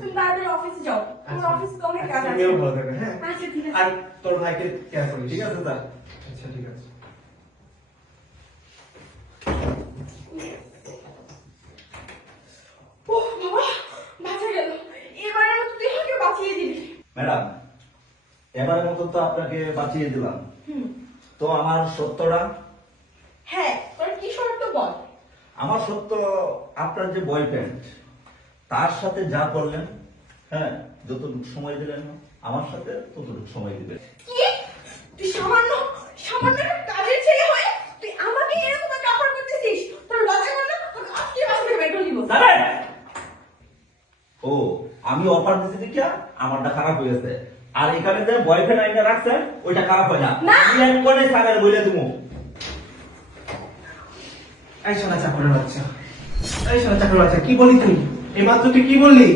তুমি তাড়াতাড়ি অফিসে যাও, তোমার অফিসে তো অনেক কাজ আছে। তুমিও ভালো থাকো, হ্যাঁ? আচ্ছা ঠিক আছে। আর তোর ভাইকে কেয়ার করিস, ঠিক আছে স্যার। আচ্ছা ঠিক আছে। ও বাবা, বাঁচা গেল। এবারের মতো তুই আমাকে বাঁচিয়ে দিবি। ম্যাডাম, এবারের মতো তো আপনাকে বাঁচিয়ে দিলাম, তো আমার সত্যটা? হ্যাঁ, তোর কি শর্ত বল? আমার সত্য আপনার যে বয়ফ্রেন্ড তার সাথে যা করলেন, হ্যাঁ, যতটুকু সময় দিলেন আমার সাথে ততটুকু সময় দিবেন। কি? তুই সামান্য সামান্য একটা কাজের ছেলে হয়ে তুই আমাকে এরকম একটা অফার করতেছিস? তোর লজ্জা করে না? তোকে আজকে বাসা থেকে বের করে দিব। দাঁড়ান! ও, আমি অফার দিছি দেখিয়া আমারটা খারাপ হয়েছে, আর এখানে যে বয়ফ্রেন্ড আইনা রাখছেন ওইটা খারাপ হয় না। না। আমি এক কোণে সাগর বলে দেবো। এই শোনা চাকরের বাচ্চা, এই শোনা চাকরের বাচ্চা, কি বলি তুই? এই মাত্র তুই কি বললি?